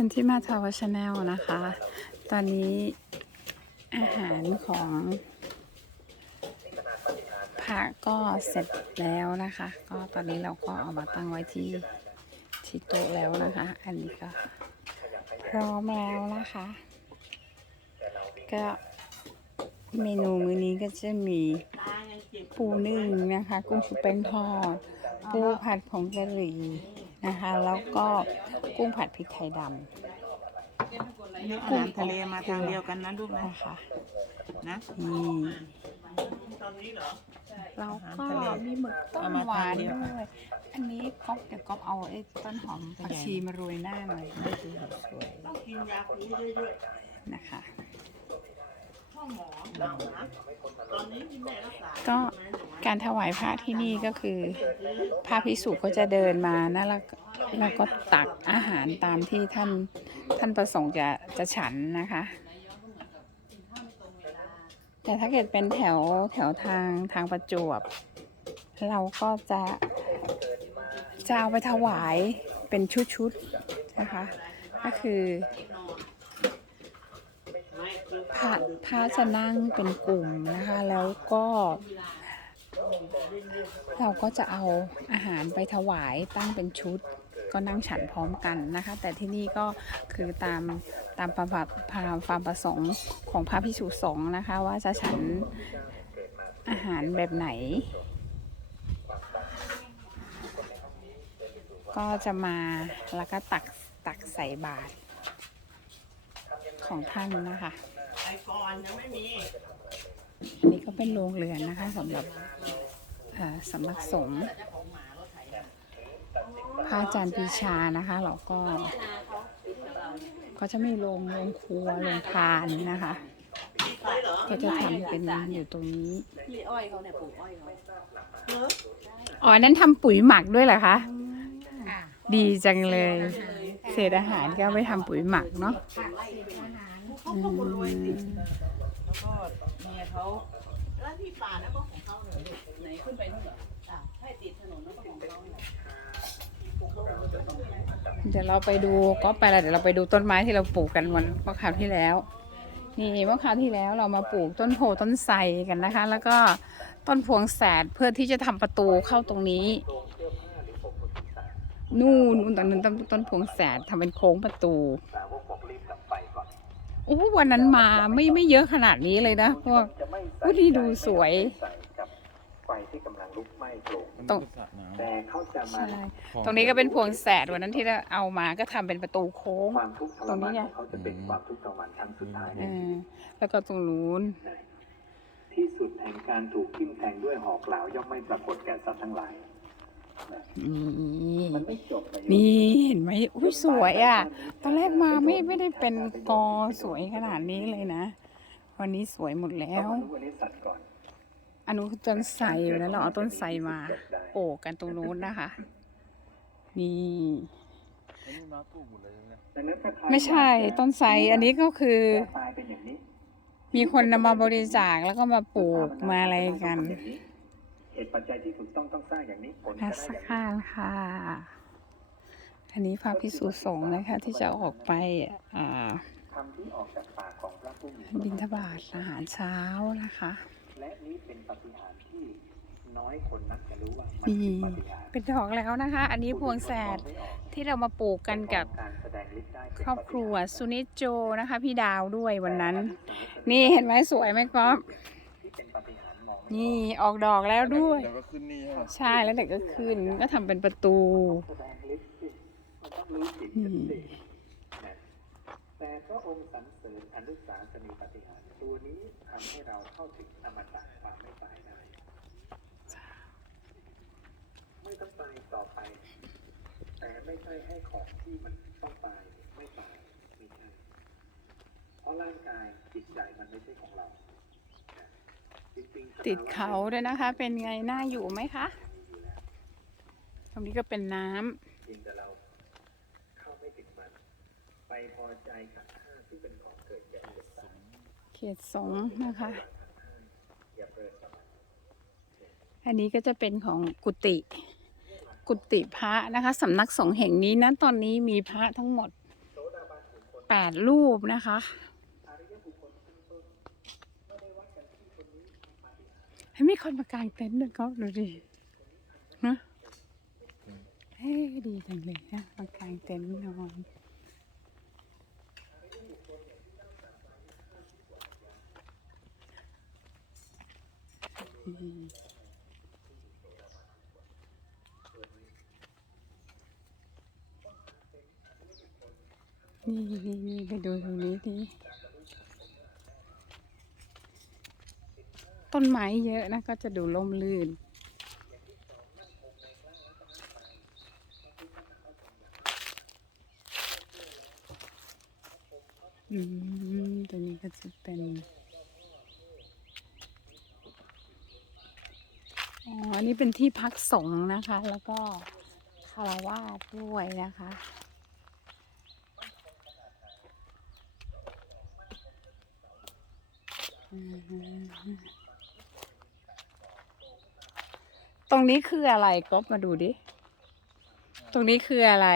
ชันที่มาทาวชาแนลนะคะ ตอนนี้อาหารของพระก็เสร็จแล้วนะคะ ก็ตอนนี้เราก็เอามาตั้งไว้ที่ที่โต๊ะแล้วนะคะ อันนี้ก็พร้อมแล้วนะคะ ก็เมนูมื้อนี้ก็จะมีปูนึ่งนะคะ กุ้งชุบแป้งทอด ปูผัดผงกะหรี่ นะคะ แล้วก็กุ้งผัดพริกไทยดนี่อาหารทะเลมาทางเดียวกันนะลูกำนะนะคะนะนี่ตอนนี้เหรอแล้วก็มีหมึกต้มหวานด้วยอันนี้ก๊อฟเดี๋ยวก๊อฟเอาไอ้ต้นหอมผักชีมาโรยหน้าหน่อยได้ดูสวยต้องกินยาคูเยอะๆนะคะๆ พ่อหมอเรานะตอนนี้มีแม่รักษาก็การถวายพระที่นี่ก็คือพระพิสุก็จะเดินมานะแล้วแล้วก็ตักอาหารตามที่ท่านท่านประสงค์จะจะฉันนะคะ แต่ถ้าเกิดเป็นแถวแถวทางทางประจวบ เราก็จะจะเอาไปถวายเป็นชุดๆนะคะ ก็คือ พระพระจะนั่งเป็นกลุ่มนะคะ แล้วก็ เราก็จะเอาอาหารไปถวายตั้งเป็นชุด ก็นั่งฉันพร้อมกันนะคะ แต่ที่นี่ก็คือตามตามความความประสงค์ของพระพิสุสงฆ์นะคะ ว่าจะฉันอาหารแบบไหน ก็จะมาแล้วก็ตักตักใส่บาตรของท่านนะคะ ไอ้ก่อนยังไม่มีอันนี้ก็เป็นโรงเรือนนะคะสำหรับเอ่อสำนักสงฆ์พระอาจารย์ปีชานะคะ เราก็ก็จะมีโรงโรงครัวโรงทานนะคะ ก็จะทำเป็นอยู่ตรงนี้พี่อ้อยเขาเนี่ยปลูกอ้อยเขาอ๋ออันนั้นทำปุ๋ยหมักด้วยเหรอคะ ดีจังเลย เศษอาหารก็เอาไปทำปุ๋ยหมักเนาะ เขาก็คนรวยติดแล้วก็เมียเขาแล้วที่ป่านั่นก็ของเขาเลยไหนขึ้นไปนู่นเหรออะให้ติดถนนแล้วก็ของเขาเนี่ยเดี๋ยวเราไปดูก็ไปแล้วเดี๋ยวเราไปดูต้นไม้ที่เราปลูกกันวันเมื่อคราวที่แล้ว นี่เมื่อคราวที่แล้วเรามาปลูกต้นโพต้นไทรกันนะคะ แล้วก็ต้นพวงแสดเพื่อที่จะทำประตูเข้าตรงนี้ นู่นนู่นตรงนั้นต้นต้นพวงแสดทำเป็นโค้งประตูโอ้วันนั้นมาไม่ไม่เยอะขนาดนี้เลยนะพวกอุ้ยนี่ดูสวยกับไฟที่กำลังลุกไหม้โกรธตรงแต่เขาจะมาใช่ตรงนี้ก็เป็นพวงแสดวันนั้นที่เราเอามาก็ทำเป็นประตูโค้งความทุกข์ทตรรงนี้มานไงของเขาจะเป็นความทุกข์ทรมานครั้งสุดท้ายเออแล้วก็ตรงนู้นที่สุดแห่งการถูกทิ่มแทงด้วยหอกเหลาย่อมไม่ปรากฏแก่สัตว์ทั้งหลาย นี่มันไม่จบประโยชน์นี่เห็นไหมอุ้ยสวยอะ ตอนแรกมาไม่ไม่ได้เป็นกอสวยขนาดนี้เลยนะ วันนี้สวยหมดแล้ต้องวมารู้วันนี้สัตว์ก่อนอันนู้นคือต้นไทรอยู่แล้วเราเอาต้นไทรมาโปะกันตรงนู้นนะคะ นี่ดังนั้นถ้าใครไม่ใช่ต้นไทรอันนี้ก็คือแก่ตายเป็นอย่างนี้มีคนนำมาบริจาคแล้วก็มาปลูกมาอะไรกันเหตุปัจจัยที่ถูก ต้องต้องสร้างอย่างนี้ผลพระจะได้สักอย่างนี้ข้างค่ะ อันนี้พระพิสุสงฆ์นะคะ ที่จะออกไปอ่าคำที่ออกจากปากของพระผู้มีบิณฑบาตอาหารเช้านะคะ และนี้เป็นปาฏิหารย์ที่น้อยคนนักจะรู้ว่ามันนี่คือปาฏิหาริย์เป็นดอกแล้วนะคะ อันนี้พวงแสดที่เรามาปลูกกันกับการแสดงฤทธิ์ได้ครอบครัวสุนิจโจนะคะ พี่ดาวด้วยวันนั้น นี่เห็นไหมสวยไหมก๊อฟที่เป็นปาฏิหาริย์มองไม่ นี่ออกดอกแล้วด้วยแล้วก็ขึ้นนี่ใช่ไหมใช่แล้วเด็กก็ขึ้นก็ทำเป็นประตูแสดงฤทธิ์สิมันต้องรู้จิตกันสินะแต่พระองค์สรรเสริญอนุสาสนีปาฏิหาริย์ตัวนี้ทำให้เราเข้าถึงอมตะความไม่ตายได้ ไม่ต้องตายต่อไป แต่ไม่ใช่ให้ของที่มันต้องตายไม่ตายไม่ใช่เพราะร่างกายจิตใจมันไม่ใช่ของเรานะจริงๆ ติดเขาด้วยนะคะ เป็นไงน่าอยู่ไหมคะ ตรงนี้ก็เป็นน้ำจริงแต่เราเข้าไม่ถึงมัน ไปพอใจกับข้าที่เป็นของเกิดแก่เจ็บตายเขตสงฆ์นะคะอย่าเพลินกับมันอันนี้ก็จะเป็นของกุฏิกุฏิพระนะคะสำนักสงฆ์แห่งนี้นะตอนนี้มีพระทั้งหมดโสดาบันแปดรูปนะคะ ให้มีคนมากางเต็นท์ด้วยเขาดูดินะเฮ้ดีจังเลยนะมากางเต็นท์นอนนี่นี่นี่ไปดูตรงนี้ดิ ต้นไม้เยอะนะก็จะดูร่มรื่น อืมตัวนี้ก็จะเป็นอ๋ออันนี้เป็นที่พักสงฆ์นะคะ แล้วก็คารวาสด้วยนะคะ อืม ตรงนี้คืออะไรก๊อฟมาดูดิ ตรงนี้คืออะไร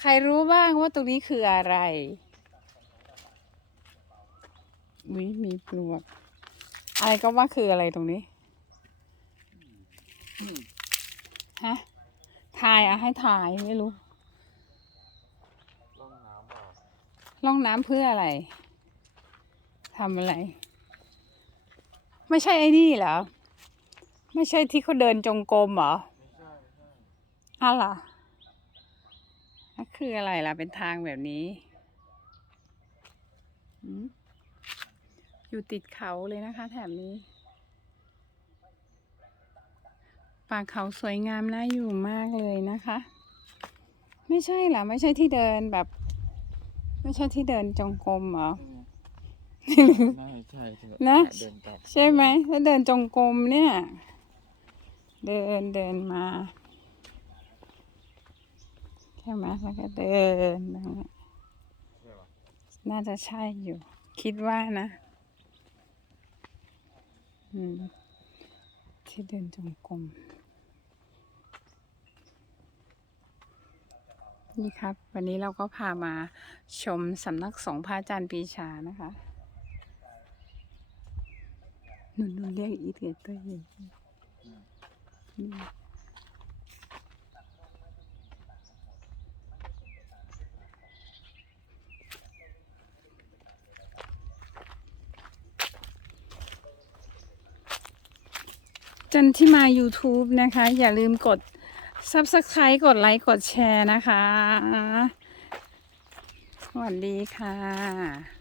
ใครรู้บ้างว่าตรงนี้คืออะไรอุ้ยมีปลวก อะไรก็ว่าคืออะไรตรงนี้ ฮะถ่ายอะให้ถ่ายไม่รู้ล่องน้ำเพื่ออะไร ทำอะไร ไม่ใช่ไอ้นี่เหรอ ไม่ใช่ที่เขาเดินจงกรมเหรออ้าวเหรอนั่นคืออะไรล่ะ เป็นทางแบบนี้หืมอยู่ติดเขาเลยนะคะ แถบนี้ ป่าเขาสวยงามน่าอยู่มากเลยนะคะ ไม่ใช่เหรอ ไม่ใช่ที่เดินแบบ ไม่ใช่ที่เดินจงกรมเหรอน่าใช่ใช่นะเดินกลับใช่ไหมถ้าเดินจงกรมเนี่ย เดินเดินมาใช่ไหมแล้วก็เดินตรงนี้น่าจะใช่อยู่ คิดว่านะอืมที่เดินจงกรมนี่ครับ วันนี้เราก็พามาชมสำนักสงฆ์พระอาจารย์ปีชานะคะนุ่นนุ่นเรียกอีเดียตัวเอง จันที่มา YouTube นะคะ อย่าลืมกด Subscribe กดไลค์ กดแชร์นะคะ สวัสดีค่ะ